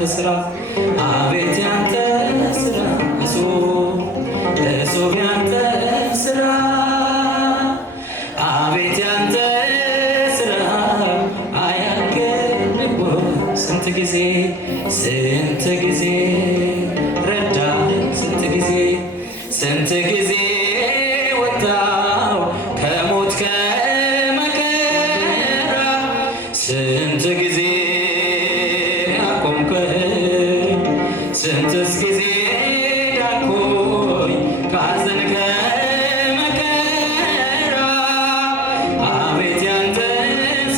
ያንተ ስራ አቤት ያንተ ስራ እጹብ ያንተ ስራ አቤት ያንተ ስራ አያልቅም ስንት ጊዜ ረዳኝ ስንት ጊዜ ወጣው ከሞት ከመከራ ስንት ጊዜ አቆምከኝ ስንትስ ጊዜ ዳንኩኝ ከሐዘን ከመከራ አቤት ያንተ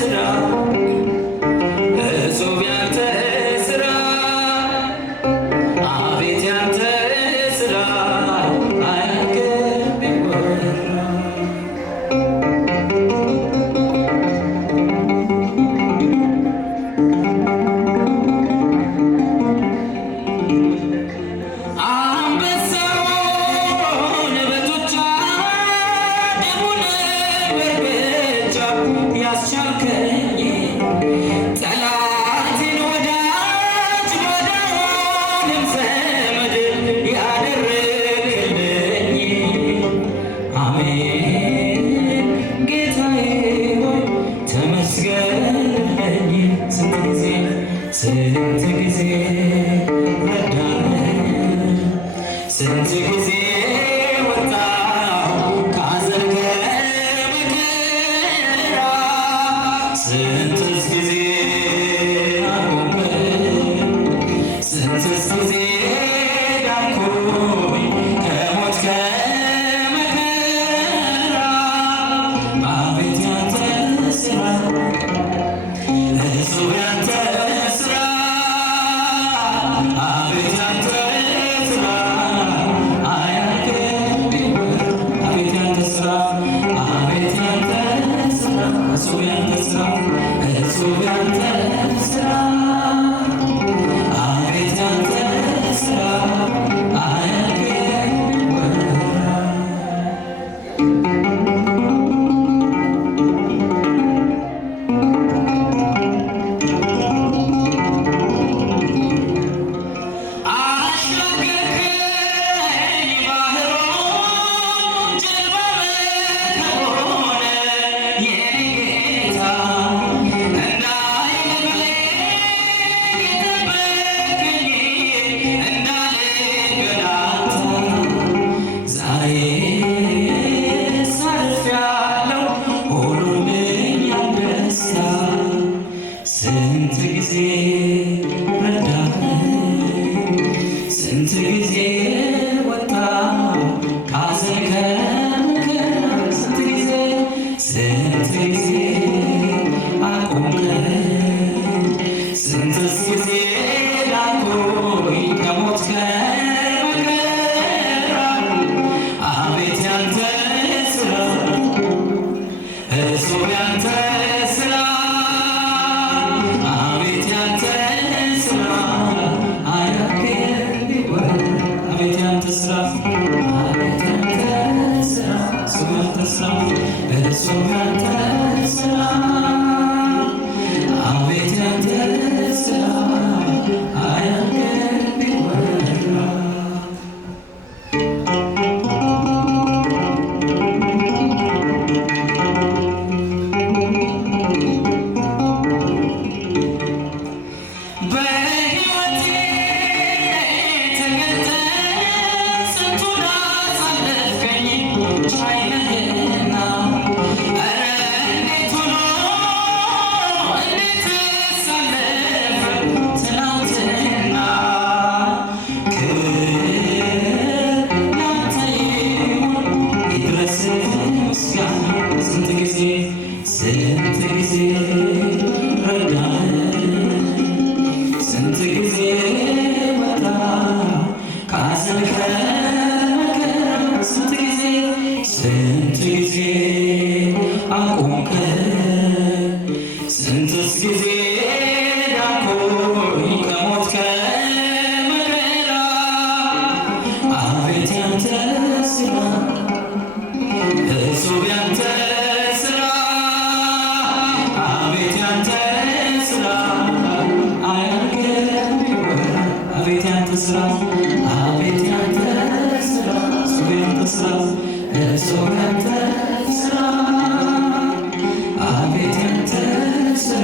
ስራ እጹብ ያንተ ስራ አቤት ያንተ ስራ አያልቅም ቢወራ አንበሳውን በጡጫ ደሙን በእርግጫ ያስቻልከኝ ጠላቴን ወዳጅ ባዳውንም ዘመድ ያደረግልኝ አሜን ጌታዬ ሆይ ተመስገንልኝ ስንት ጊዜ ረዳኸኝ ስንት ጊዜ ወጣሁ ከሐዘን ከመከራ ስንትስ ጊዜ አቆምከኝ ስንትስ ጊዜ ዳንኩኝ ከሞት ከመከራ አቤት ያንተ ስራ እጹብ ያንተ ስራ አቤት ያንተ ስራ አያልቅም ቢወራ አቤት ያንተ ስራ እጹብ ያንተ ስራ እጹብ ያንተ ስራ አቤት ያንተ ስራ አያልቅም ቢወራ አሻገርከኝ ባህሩን ጀልባ መርከቡን የኔ ጌታ እንዳይልብልኝ የጠበቅከኝ እንዳልንገላታ ዛሬስ አልፌአለሁ ሆኖልኛል ደስታ ስንት ጊዜ ረዳኸኝ ስንት ጊዜ ወጣሁ ከሐዘን ከመከራ ስንት ጊዜ አቆምከኝ ስንትስ ጊዜ ዳንኩኝ ከሞት ከመከራ አቤት ያንተ ስራ እጹብ ያንተ ስራ አቤት ያንተ ስራ አያልቅም ቢወራ አቤት ያንተ ስራ እጹብ ያንተ ስራ እጹብ ያንተ ስራ አቤት ያንተ ስራ አያልቅም ቢወራ በሕይወቴ ተገልጠህ ስንቱን አሳለፍከኝ ቻይ ነህና ኧረ እንዴት ሆኖ እንዴትስ አለፈ ትናንትና ክብር ላንተ ይሁን ይድረስህ ምስጋና ስንት ጊዜ ረዳኸኝ ስንት ጊዜ ወጣሁ ከሐዘን ከመከራ ስንት ጊዜ አቆምከኝ ስንትስ ጊዜ ዳንኩኝ ከሞት ከመከራ አቤት ያንተ ስራ እጹብ ያንተ ስራ አቤት ያንተ ስራ አያልቅም ስራ አቤት ያንተ ስራ ያንተ ስራ ያንተ ስራ አቤት ያንተ ስራ